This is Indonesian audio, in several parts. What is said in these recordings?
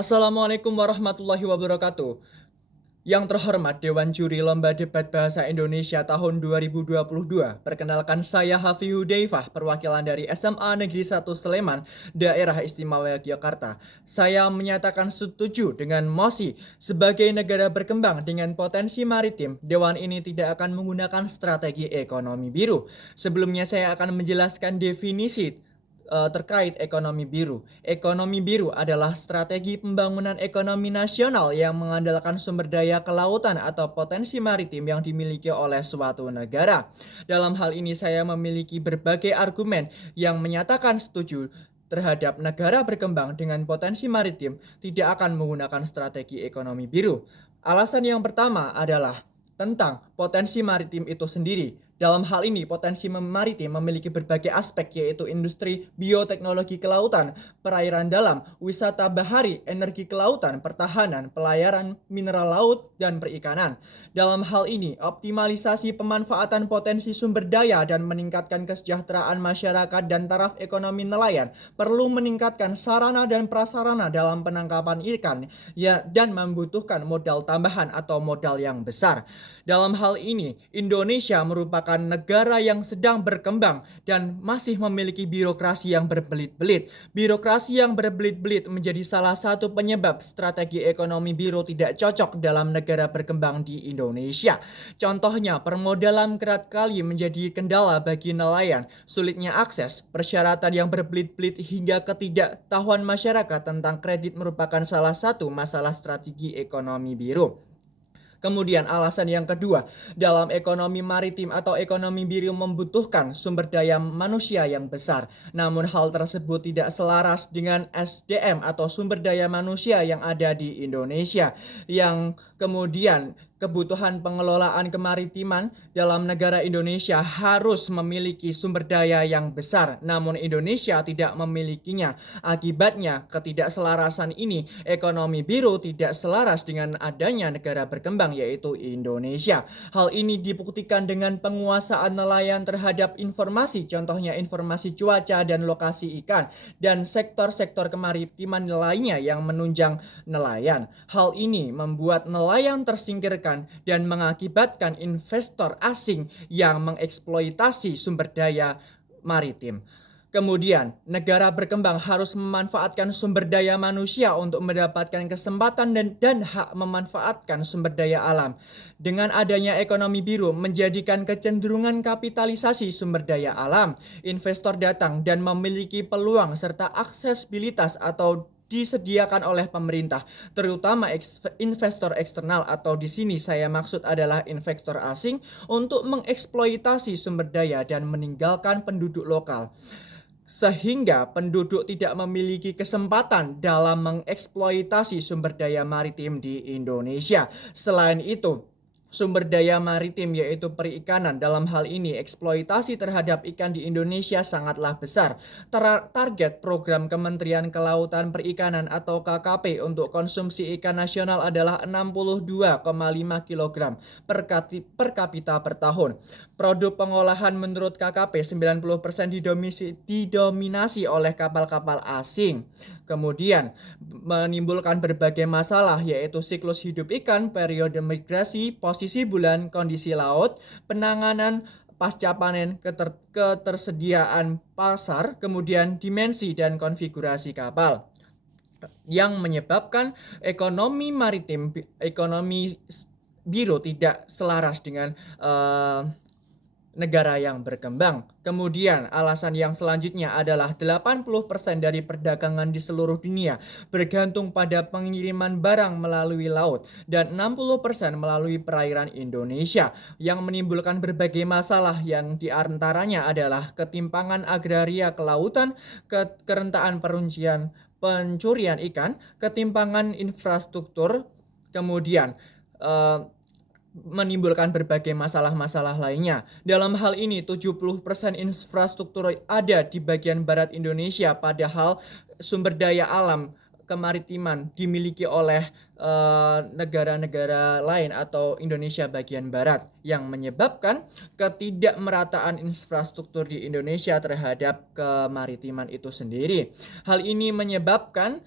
Assalamualaikum warahmatullahi wabarakatuh. Yang terhormat Dewan Juri Lomba Debat Bahasa Indonesia tahun 2022. Perkenalkan saya Hafi Hudaifah, perwakilan dari SMA Negeri 1 Sleman, Daerah Istimewa Yogyakarta. Saya menyatakan setuju dengan mosi sebagai negara berkembang dengan potensi maritim. Dewan ini tidak akan menggunakan strategi ekonomi biru. Sebelumnya saya akan menjelaskan definisi terkait ekonomi biru. Ekonomi biru adalah strategi pembangunan ekonomi nasional yang mengandalkan sumber daya kelautan atau potensi maritim yang dimiliki oleh suatu negara. Dalam hal ini saya memiliki berbagai argumen yang menyatakan setuju terhadap negara berkembang dengan potensi maritim tidak akan menggunakan strategi ekonomi biru. Alasan yang pertama adalah tentang potensi maritim itu sendiri. Dalam hal ini, potensi maritim memiliki berbagai aspek yaitu industri, bioteknologi kelautan, perairan dalam, wisata bahari, energi kelautan, pertahanan, pelayaran, mineral laut, dan perikanan. Dalam hal ini, optimalisasi pemanfaatan potensi sumber daya dan meningkatkan kesejahteraan masyarakat dan taraf ekonomi nelayan perlu meningkatkan sarana dan prasarana dalam penangkapan ikan dan membutuhkan modal tambahan atau modal yang besar. Dalam hal ini, Indonesia merupakan negara yang sedang berkembang dan masih memiliki birokrasi yang berbelit-belit. Birokrasi yang berbelit-belit menjadi salah satu penyebab strategi ekonomi biru tidak cocok dalam negara berkembang di Indonesia. Contohnya, permodalan kerap kali menjadi kendala bagi nelayan, sulitnya akses, persyaratan yang berbelit-belit hingga ketidaktahuan masyarakat tentang kredit merupakan salah satu masalah strategi ekonomi biru. Kemudian alasan yang kedua, dalam ekonomi maritim atau ekonomi biru membutuhkan sumber daya manusia yang besar. Namun hal tersebut tidak selaras dengan SDM atau sumber daya manusia yang ada di Indonesia. Yang kemudian kebutuhan pengelolaan kemaritiman dalam negara Indonesia harus memiliki sumber daya yang besar. Namun Indonesia tidak memilikinya. Akibatnya ketidakselarasan ini, ekonomi biru tidak selaras dengan adanya negara berkembang yaitu Indonesia. Hal ini dibuktikan dengan penguasaan nelayan terhadap informasi, contohnya informasi cuaca dan lokasi ikan, dan sektor-sektor kemaritiman lainnya yang menunjang nelayan. Hal ini membuat nelayan tersingkirkan dan mengakibatkan investor asing yang mengeksploitasi sumber daya maritim. Kemudian, negara berkembang harus memanfaatkan sumber daya manusia untuk mendapatkan kesempatan dan hak memanfaatkan sumber daya alam. Dengan adanya ekonomi biru menjadikan kecenderungan kapitalisasi sumber daya alam, investor datang dan memiliki peluang serta aksesibilitas atau disediakan oleh pemerintah, terutama investor eksternal atau di sini saya maksud adalah investor asing untuk mengeksploitasi sumber daya dan meninggalkan penduduk lokal sehingga penduduk tidak memiliki kesempatan dalam mengeksploitasi sumber daya maritim di Indonesia. Selain itu, sumber daya maritim yaitu perikanan, dalam hal ini eksploitasi terhadap ikan di Indonesia sangatlah besar. Target program Kementerian Kelautan Perikanan atau KKP untuk konsumsi ikan nasional adalah 62,5 kg per kapita per tahun. Produk pengolahan menurut KKP 90% didominasi oleh kapal-kapal asing. Kemudian menimbulkan berbagai masalah yaitu siklus hidup ikan, periode migrasi, posisi bulan, kondisi laut, penanganan pasca panen, ketersediaan pasar, kemudian dimensi dan konfigurasi kapal yang menyebabkan ekonomi biru tidak selaras dengan negara yang berkembang. Kemudian alasan yang selanjutnya adalah 80% dari perdagangan di seluruh dunia bergantung pada pengiriman barang melalui laut dan 60% melalui perairan Indonesia yang menimbulkan berbagai masalah yang diantaranya adalah ketimpangan agraria kelautan, kerentaan pencurian ikan, ketimpangan infrastruktur, kemudian menimbulkan berbagai masalah-masalah lainnya. Dalam hal ini 70% infrastruktur ada di bagian barat Indonesia padahal sumber daya alam kemaritiman dimiliki oleh negara-negara lain atau Indonesia bagian barat yang menyebabkan ketidakmerataan infrastruktur di Indonesia terhadap kemaritiman itu sendiri. Hal ini menyebabkan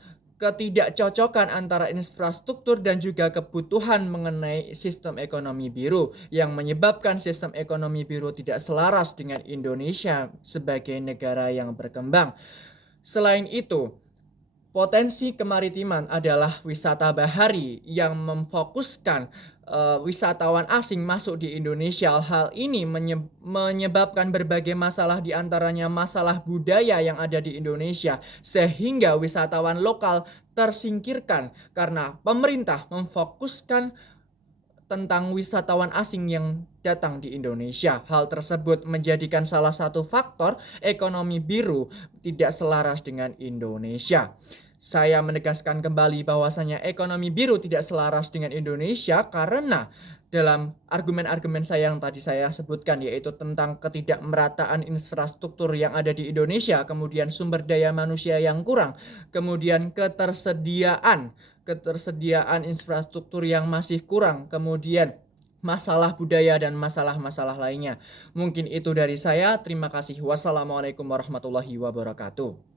ketidakcocokan antara infrastruktur dan juga kebutuhan mengenai sistem ekonomi biru yang menyebabkan sistem ekonomi biru tidak selaras dengan Indonesia sebagai negara yang berkembang. Selain itu, potensi kemaritiman adalah wisata bahari yang memfokuskan wisatawan asing masuk di Indonesia. Hal ini menyebabkan berbagai masalah, di antaranya masalah budaya yang ada di Indonesia, sehingga wisatawan lokal tersingkirkan karena pemerintah memfokuskan tentang wisatawan asing yang datang di Indonesia. Hal tersebut menjadikan salah satu faktor ekonomi biru tidak selaras dengan Indonesia. Saya menegaskan kembali bahwasanya ekonomi biru tidak selaras dengan Indonesia karena dalam argumen-argumen saya yang tadi saya sebutkan, yaitu tentang ketidakmerataan infrastruktur yang ada di Indonesia, kemudian sumber daya manusia yang kurang, kemudian ketersediaan infrastruktur yang masih kurang, kemudian masalah budaya dan masalah-masalah lainnya. Mungkin itu dari saya. Terima kasih. Wassalamualaikum warahmatullahi wabarakatuh.